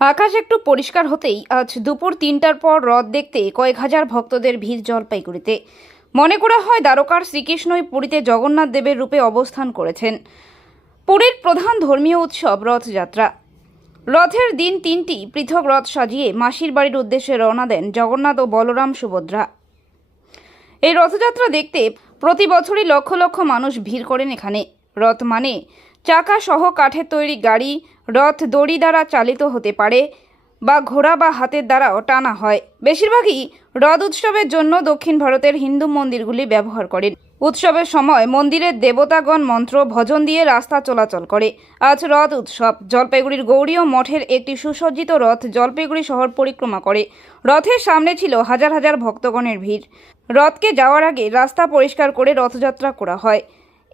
আকাশ একটু পরিষ্কার হতেই আজ দুপুর ৩টার পর রথ দেখতে কয়েক হাজার ভক্তদের ভিড় জলপাইগুড়িতে। মনে করা হয় দ্বারকার শ্রীকৃষ্ণই পুরীতে জগন্নাথ দেবের রূপে অবস্থান করেছেন। পুরীর প্রধান ধর্মীয় উৎসব রথযাত্রা। রথের দিন ৩টি পৃথক রথ সাজিয়ে মাসির বাড়ির উদ্দেশ্যে রওনা দেন জগন্নাথ ও বলরাম সুভদ্রা। এই রথযাত্রা দেখতে প্রতি বছরই লক্ষ লক্ষ মানুষ ভিড় করেন এখানে। রথ মানে চাকা সহ কাঠের তৈরি গাড়ি। রথ দড়ি দ্বারা চালিত হতে পারে বা ঘোড়া বা হাতের দ্বারাও টানা হয়। বেশিরভাগই রথ উৎসবের জন্য দক্ষিণ ভারতের হিন্দু মন্দিরগুলি ব্যবহার করেন। উৎসবের সময় মন্দিরের দেবতাগণ মন্ত্র ভজন দিয়ে রাস্তা চলাচল করে। আজ রথ উৎসব। জলপাইগুড়ির গৌড়ীয় মঠের একটি সুসজ্জিত রথ জলপাইগুড়ি শহর পরিক্রমা করে। রথের সামনে ছিল হাজার হাজার ভক্তগণের ভিড়। রথকে যাওয়ার আগে রাস্তা পরিষ্কার করে রথযাত্রা করা হয়।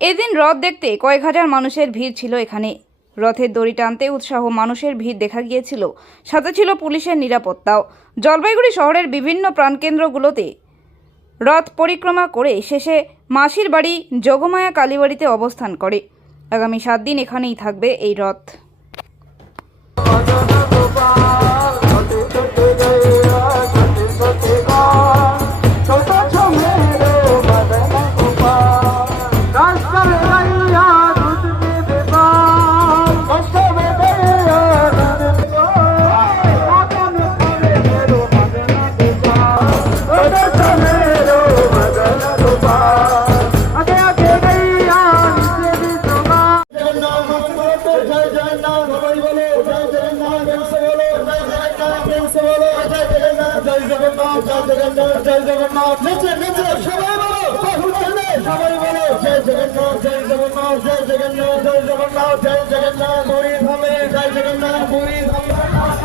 এদিন রথ দেখতে কয়েক হাজার মানুষের ভিড় ছিল এখানে। রথের দড়ি টানতে উৎসাহ মানুষের ভিড় দেখা গিয়েছিল, সাথে ছিল পুলিশের নিরাপত্তাও। জলপাইগুড়ি শহরের বিভিন্ন প্রাণকেন্দ্রগুলোতে রথ পরিক্রমা করে শেষে মাসির বাড়ি যোগমায়া কালীবাড়িতে অবস্থান করে। আগামী 7 দিন এখানেই থাকবে এই রথ। जय जगन्नाथ नीचे नीचे सबाई बोलो सबाई बोलो जय जगन्नाथ जय जगन्नाथ जय जगन्नाथ जय जगन्नाथ जय जगन्नाथ पूरी धामे जय जगन्नाथ पूरी धामे।